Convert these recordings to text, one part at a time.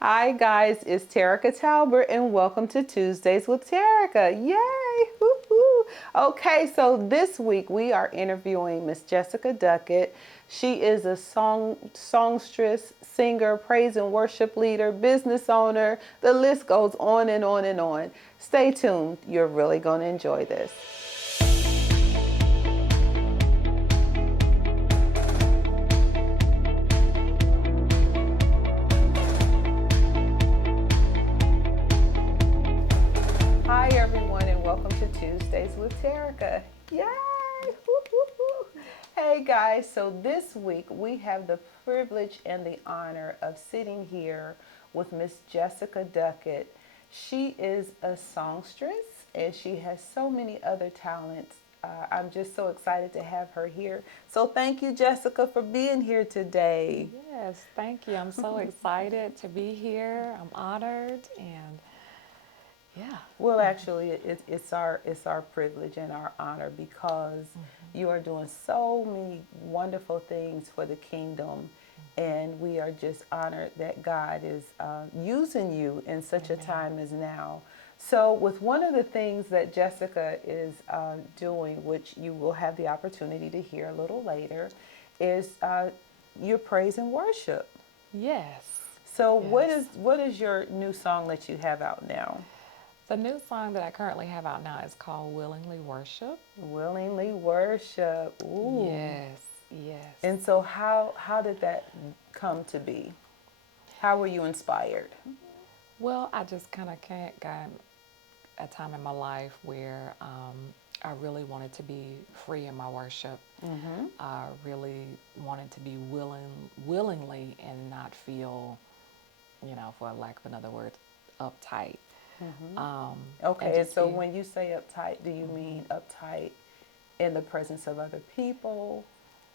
Hi guys, it's Terica Talbert and welcome to Tuesdays with Terica. Yay! Woo-hoo. Okay, so this week we are interviewing Miss Jessica Duckett. She is a songstress, singer, praise and worship leader, business owner. The list goes on and on and on. Stay tuned. You're really going to enjoy this. Hi everyone and welcome to Tuesdays with Terica. Yay! Woo-hoo-hoo. Hey guys, so this week we have the privilege and the honor of sitting here with Miss Jessica Duckett. She is a songstress and she has so many other talents. I'm just so excited to have her here. So thank you, Jessica, for being here today. Yes, thank you. I'm so excited to be here. I'm honored and yeah. Well, actually, it's our privilege and our honor because you are doing so many wonderful things for the kingdom, and we are just honored that God is using you in such a time as now. So, with one of the things that Jessica is doing, which you will have the opportunity to hear a little later, is your praise and worship. Yes. So, Yes. what is your new song that you have out now? The new song that I currently have out now is called Willingly Worship. Willingly worship. Ooh. Yes, yes. And so how did that come to be? How were you inspired? Well, I just kind of got a time in my life where I really wanted to be free in my worship. I really wanted to be willingly and not feel, for lack of another word, uptight. Okay, and so be, when you say uptight, do you mean uptight in the presence of other people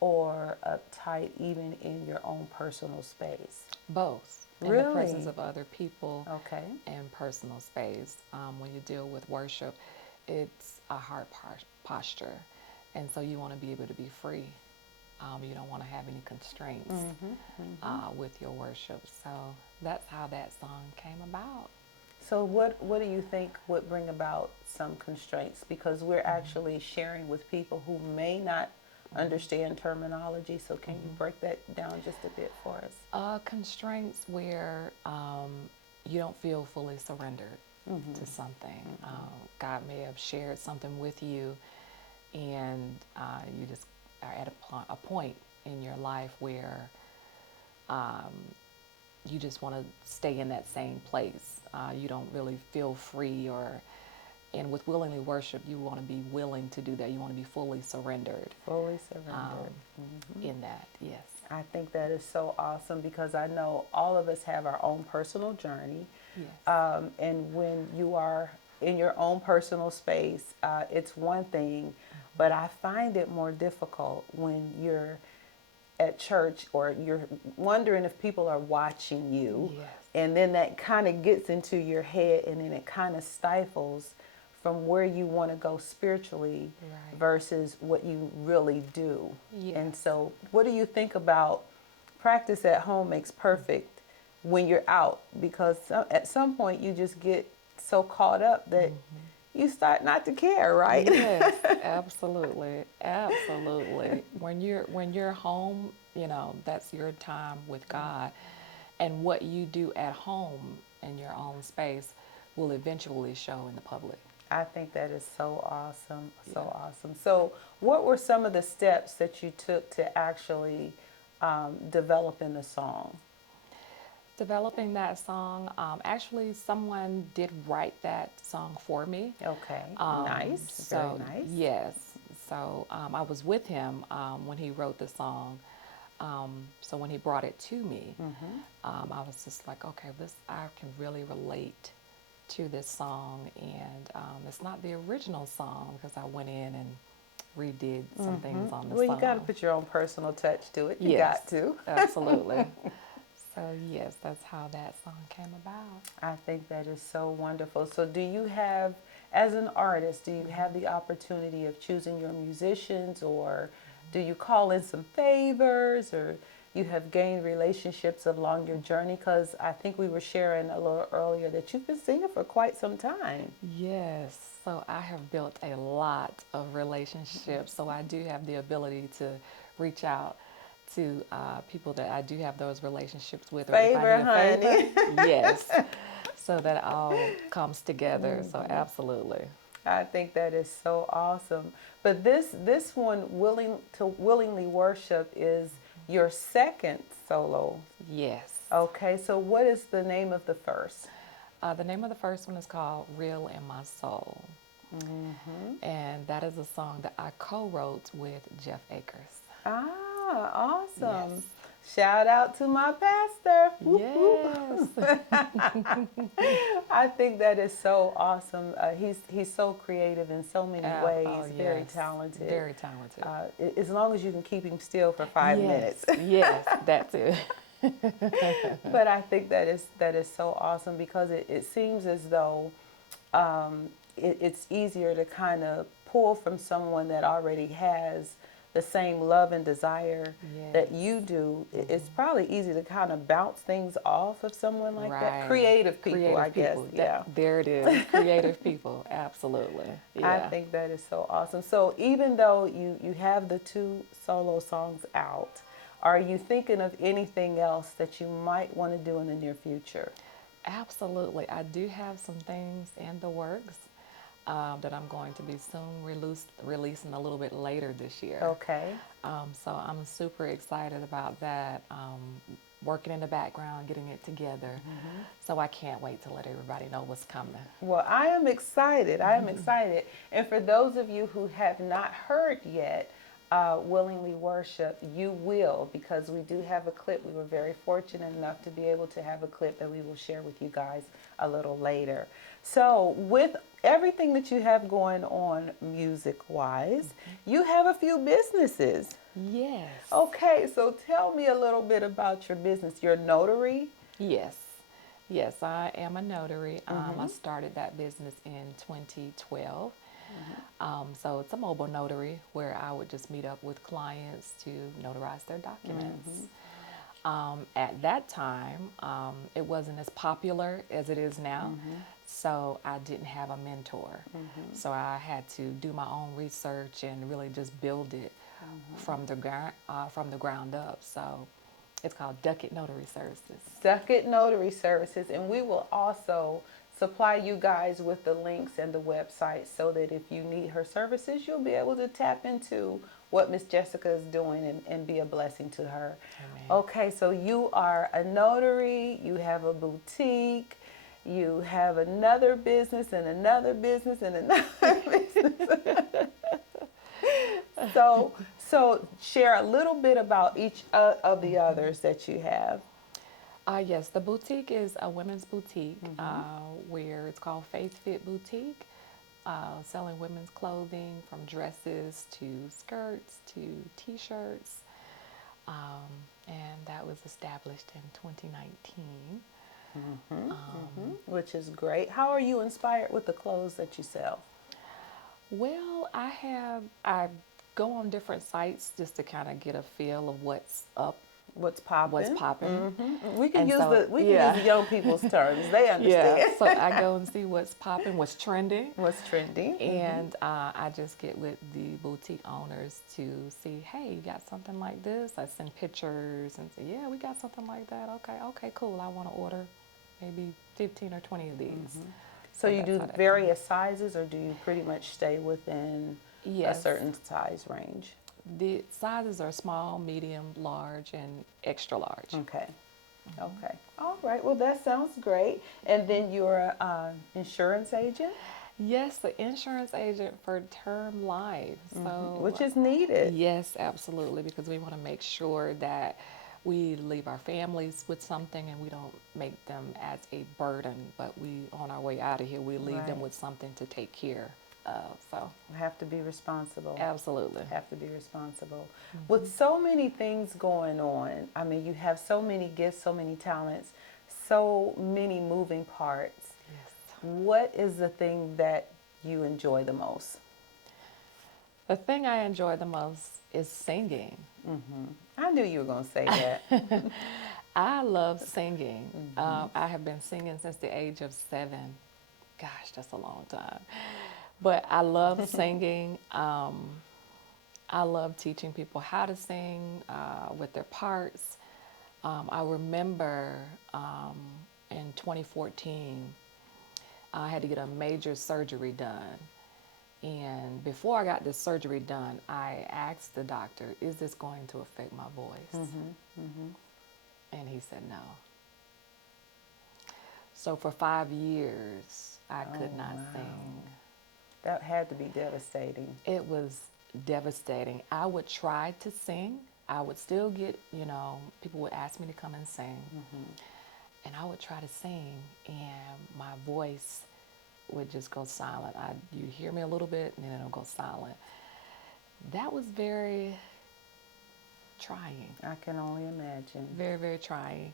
or uptight even in your own personal space? both in Really? the presence of other people Okay. and personal space. When you deal with worship, it's a heart posture, and so you want to be able to be free. You don't want to have any constraints with your worship. So that's how that song came about. So what do you think would bring about some constraints? Because we're actually sharing with people who may not understand terminology. So can you break that down just a bit for us? Constraints where you don't feel fully surrendered to something. God may have shared something with you, and you just are at a point in your life where you just want to stay in that same place. You don't really feel free and with willingly worship, you want to be willing to do that. You want to be fully surrendered. Fully surrendered. In that, yes. I think that is so awesome because I know all of us have our own personal journey. Yes. And when you are in your own personal space, it's one thing, but I find it more difficult when you're at church or you're wondering if people are watching you. Yes. And then that kind of gets into your head and then it kind of stifles from where you want to go spiritually versus what you really do. Yes. And so what do you think about practice at home makes perfect when you're out? Because at some point you just get so caught up that you start not to care, right? Yes, absolutely, absolutely. When you're home, that's your time with God, and what you do at home in your own space will eventually show in the public. I think that is so awesome, so awesome. So what were some of the steps that you took to actually develop in the song? Developing that song, actually, someone did write that song for me. Okay, nice, So very nice. yes, so I was with him when he wrote the song. So when he brought it to me, I was just like, okay, I can really relate to this song, and it's not the original song because I went in and redid some things on the Well, song. you got to put your own personal touch to it. You Yes, got to. absolutely. So yes, that's how that song came about. I think that is so wonderful. So do you have, as an artist, do you have the opportunity of choosing your musicians, or do you call in some favors, or you have gained relationships along your journey, because I think we were sharing a little earlier that you've been singing for quite some time. Yes, so I have built a lot of relationships, so I do have the ability to reach out to people that I do have those relationships with, or if I Favor, need a honey. favor, yes, so that it all comes together. So absolutely. I think that is so awesome. But this one, willingly worship, is your second solo. Yes. Okay, so what is the name of the first? The name of the first one is called Real in My Soul. And that is a song that I co-wrote with Jeff Akers. Ah, awesome. Yes. Shout out to my pastor. Whoop, Yes. whoop. I think that is so awesome. He's so creative in so many ways, Oh, very yes. talented. Very talented. As long as you can keep him still for 5 minutes. Yes, that's it. But I think that is so awesome, because it seems as though it's easier to kind of pull from someone that already has the same love and desire that you do. It's probably easy to kind of bounce things off of someone like that. Creative people, I guess. Yeah. There it is. Creative people. Absolutely. Yeah. I think that is so awesome. So even though you have the 2 solo songs out, are you thinking of anything else that you might want to do in the near future? Absolutely. I do have some things in the works that I'm going to be soon releasing a little bit later this year. Okay. So I'm super excited about that. Working in the background, getting it together. So I can't wait to let everybody know what's coming. Well, I am excited. I am excited. And for those of you who have not heard yet, Willingly Worship, you will, because we do have a clip. We were very fortunate enough to be able to have a clip that we will share with you guys a little later. So with everything that you have going on music-wise, you have a few businesses. Yes. Okay, so tell me a little bit about your business. You're a notary? Yes. Yes, I am a notary. I started that business in 2012. So it's a mobile notary where I would just meet up with clients to notarize their documents. At that time, it wasn't as popular as it is now, so I didn't have a mentor. So I had to do my own research and really just build it from the ground up. So it's called Duckett Notary Services. Duckett Notary Services, and we will also supply you guys with the links and the website, so that if you need her services, you'll be able to tap into what Miss Jessica is doing and be a blessing to her. Amen. Okay, so you are a notary, you have a boutique, you have another business and another business and another business. So share a little bit about each of the others that you have. Yes, the boutique is a women's boutique where it's called Faith Fit Boutique, selling women's clothing from dresses to skirts to t-shirts, and that was established in 2019. Which is great. How are you inspired with the clothes that you sell? Well, I go on different sites just to kind of get a feel of what's up. What's popping? We can use use young people's terms. They understand. Yeah, so I go and see what's popping, what's trending. What's trending. And I just get with the boutique owners to see, hey, you got something like this? I send pictures and say, yeah, we got something like that. Okay, cool. I want to order maybe 15 or 20 of these. So you do various sizes, or do you pretty much stay within a certain size range? The sizes are small, medium, large, and extra large. Okay. Okay. All right. Well, that sounds great. And then you're an insurance agent? Yes, the insurance agent for term life. So, which is needed. Yes, absolutely, because we want to make sure that we leave our families with something and we don't make them as a burden, but we, on our way out of here, we leave them with something to take care of. So we have to be responsible. Absolutely. Have to be responsible. With so many things going on, I mean, you have so many gifts, so many talents, so many moving parts. Yes. What is the thing that you enjoy the most? The thing I enjoy the most is singing. I knew you were going to say that. I love singing. I have been singing since the age of 7. Gosh, that's a long time. But I love singing. I love teaching people how to sing with their parts. I remember in 2014, I had to get a major surgery done. And before I got this surgery done, I asked the doctor, is this going to affect my voice? And he said no. So for 5 years, I could not sing. That had to be devastating. It was devastating. I would try to sing. I would still get, people would ask me to come and sing. And I would try to sing, and my voice would just go silent. You hear me a little bit, and then it'll go silent. That was very trying. I can only imagine. Very, very trying.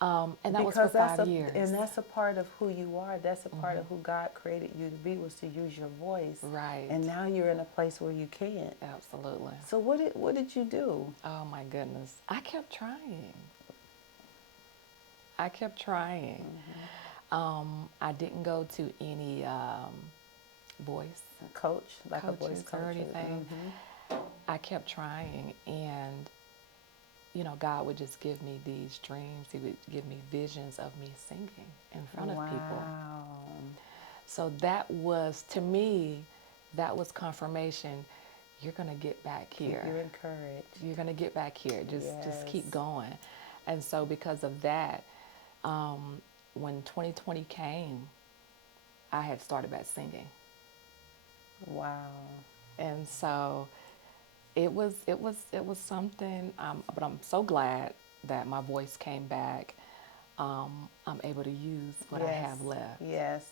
And that because was for 5 years. And that's a part of who you are. That's a part of who God created you to be, was to use your voice. Right. And now you're in a place where you can't. Absolutely. So what did you do? Oh my goodness. I kept trying. I didn't go to any voice Coach, like a coaches voice coach or anything. I kept trying, and God would just give me these dreams. He would give me visions of me singing in front of people. So that was, to me, that was confirmation. You're going to get back here. You're encouraged. You're going to get back here. Just keep going. And so because of that, when 2020 came, I had started back singing. Wow. And so it was something, but I'm so glad that my voice came back. I'm able to use what I have left. Yes.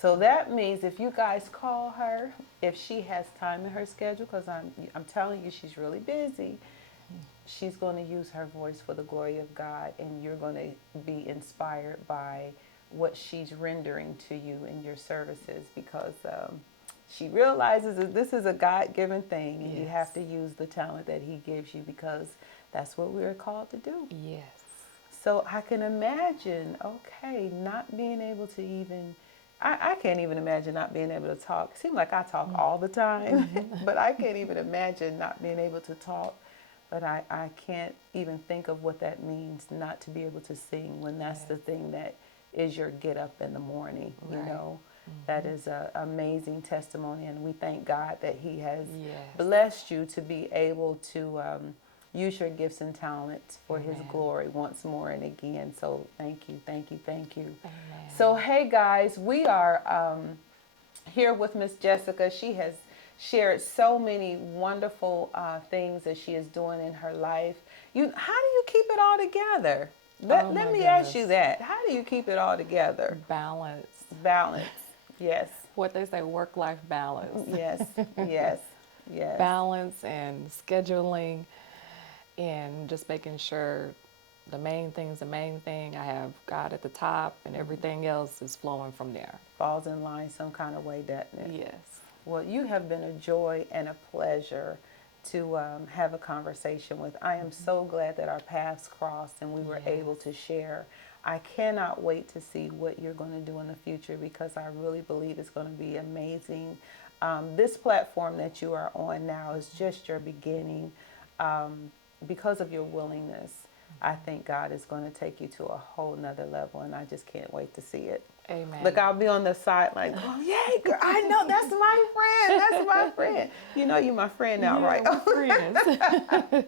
So that means if you guys call her, if she has time in her schedule, because I'm telling you, she's really busy, she's going to use her voice for the glory of God, and you're going to be inspired by what she's rendering to you in your services, because she realizes that this is a God-given thing, and you have to use the talent that he gives you, because that's what we're called to do. Yes. So I can imagine, not being able to even, I can't even imagine not being able to talk. It seems like I talk all the time, but I can't even imagine not being able to talk. But I can't even think of what that means, not to be able to sing, when that's the thing that is your get up in the morning, you know. That is an amazing testimony, and we thank God that he has blessed you to be able to use your gifts and talents for his glory once more and again. So thank you. Amen. So hey guys, we are here with Miss Jessica. She has shared so many wonderful things that she is doing in her life. How do you keep it all together? Let me ask you that. How do you keep it all together? Balance. Yes. What they say, work-life balance. Yes. Balance and scheduling, and just making sure the main thing's the main thing. I have God at the top, and everything else is flowing from there. Falls in line some kind of way, doesn't it? Yes. Well, you have been a joy and a pleasure to have a conversation with. I am so glad that our paths crossed and we were able to share. I cannot wait to see what you're going to do in the future, because I really believe it's going to be amazing. This platform that you are on now is just your beginning. Because of your willingness, I think God is going to take you to a whole nother level, and I just can't wait to see it. Amen. Look, I'll be on the side like, oh, yay, girl, I know, that's my friend. You know you're my friend now, right? We're friends.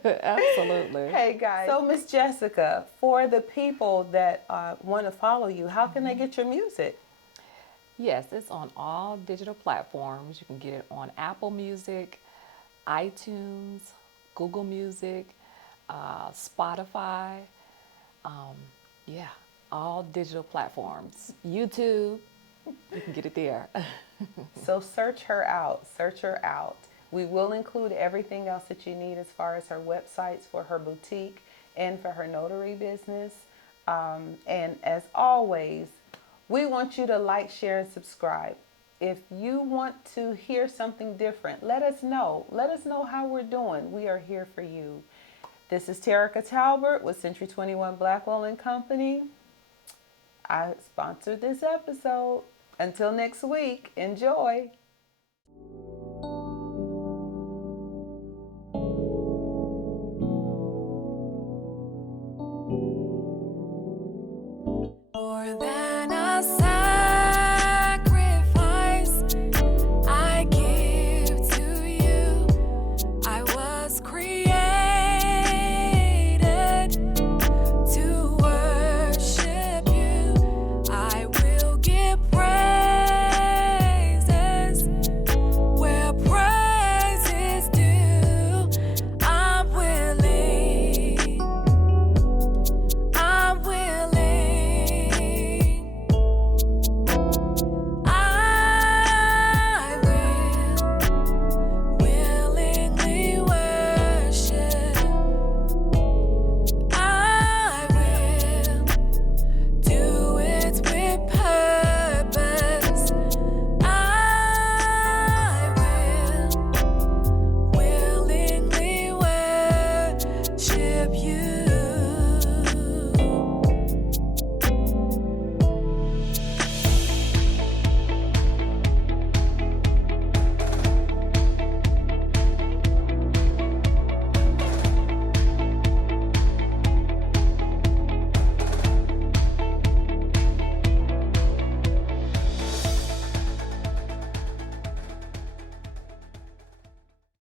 Absolutely. Hey, guys. So, Miss Jessica, for the people that want to follow you, how can they get your music? Yes, it's on all digital platforms. You can get it on Apple Music, iTunes, Google Music, Spotify, all digital platforms. YouTube, you can get it there. So search her out. We will include everything else that you need as far as her websites for her boutique and for her notary business. And as always, we want you to like, share, and subscribe. if you want to hear something different, let us know. Let us know how we're doing. We are here for you. This is Terica Talbert with Century 21 Blackwell and Company. I sponsored this episode. Until next week, enjoy.